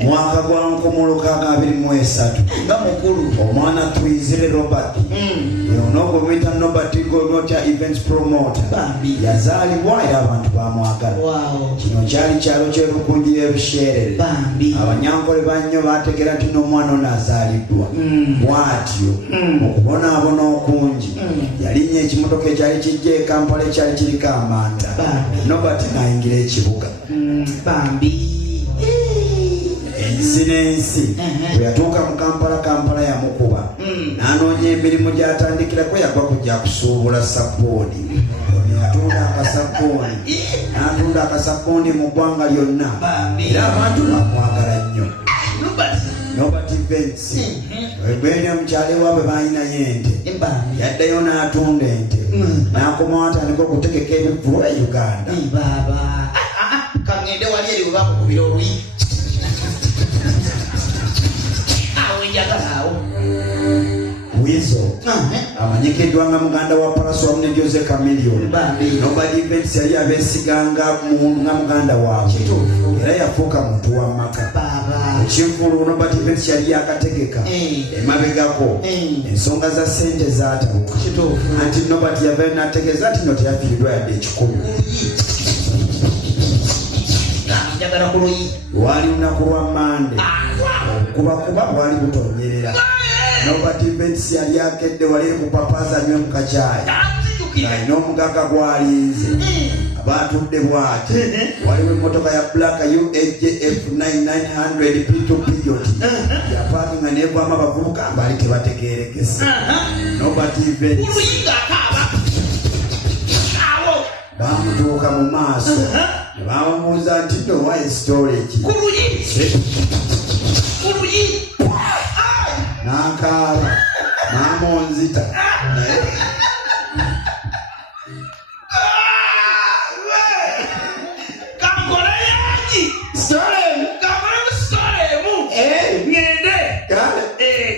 Omwaka gwa 1923 nga mukulu omwana Twizire Robert ono gwita Robert Golota Events Promoter yazaalibwa era abantu bamwagala. Kino kyali kyalo ky'Erukunji Ebusherere. Abanyankole bannyo bategera nti n'omwana ono azaaliddwa bw'atyo okubonaabona okungi yalinnya ekimotoka ekyali kijja e Kampala ekyali kiriko amanda Robert n'ayingira ekibuga ensi n'ensi bwe yatuuka mu Kampala yamukuba n'anoonya emirimu gy'atandikirako yagwa kujja kusuubula sappooni n'atunda akasapooni mu ggwanga lyonna era abantu bamwagala nnyo. Robert Events egwenya mukyali waabwe balinayo ente yaddayo n'atunda ente n'akomawo atandika okutegeka ebivvulu e Uganda. Kangende wali eri webakukubira oluyi awo enjagalaawo Wizo amanyikiddwa nga muganda wa Paraso wamu ne Jose Chameleone. Robert Events yali abeesiganga nga muganda waabwe era yafuuka muntu wa maka. Ekivvulu Robert Events yali yakategeka emabegako ensonga za ssente zaatabuka anti Robert yavayo n'ategeeza nti no teyafiiriddwa yadde ekikumi. Lwali lunaku lwa Mande okubakuba bwali butonyerera. Robert Events yali akedde wali kupapaaza anywe mu kacaayi alina omugaga gwalinze abatudde bw'ati waliwo emmotoka ya Black UHF 9900 P2 Peugeot yapaakinga neevaamu abavubuka baali tebategeerekese. Robert Events bamutuuka mu maaso ne bamubuuza nti nno wayi storage n'akaaba n'amonzita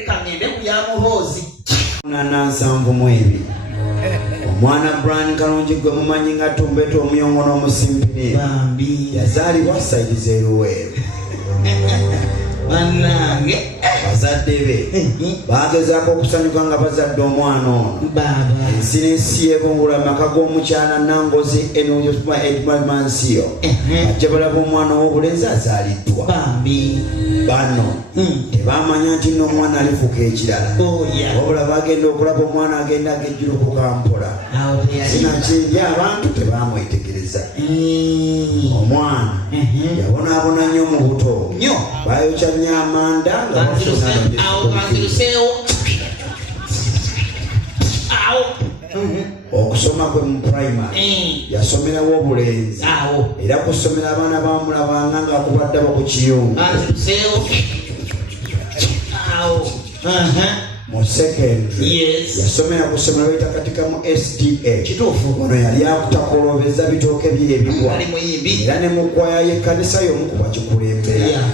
kangende kuyamuhoozi 72 omwana Brian Kalonji gwe mumanyi nga Tumbeto omuyongo n'omusimpini yazaalibwa sayidi z'Eruweero. bannange bazadde be bagezaako okusanyuka nga bazadde omwana ono. Ensi n'ensi yeebungula amaka g'omukyala Nangozi Edmansiyo ajja balaba omwana w'obulenzi azaaliddwa. Bano tebamanya nti n'omwana alifuka ekirala wabula bagenda okulaba omwana agenda ag'ejjulu ku Kampola sinakindi abantu tebamwetegereza. Omwana yabonaabona nnyo mu buto bayokya nnyo amanda nga okusoma kwe mu primary yasomerawo obulenzi era kusomera abaana bamulabanga nga akubaddabo ku kiyungu. Mu secondary yasomera ku ssomero bayita katika mu SDA ono yali akutakolobeza bitooke bye ebigwa era ne mu kwaya y'ekkanisa y'omu ku bakikulembera.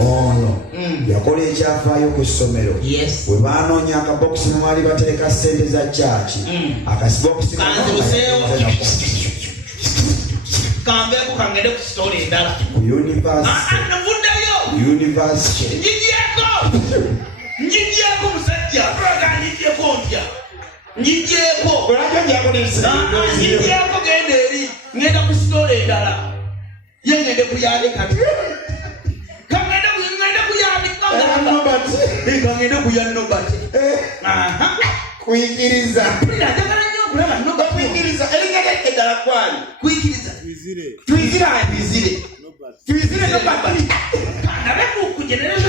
Ono yakola ekyafaayo ku ssomero bwe baanoonya akabokisi ne baali batereka ssente za chaaki akasibokisi kambeeko kangende ku sitole endala ku university njigyeko musajja njigyeko ntya njigyeko genda eri ngenda ku sitole endala ye ngende kuyandika kangende kuya Robert kuyigiriza njagala nnyo okulaba kuyigiriza eringere eddala kwali kuyigiriza Twizire Robert kandabe ku generation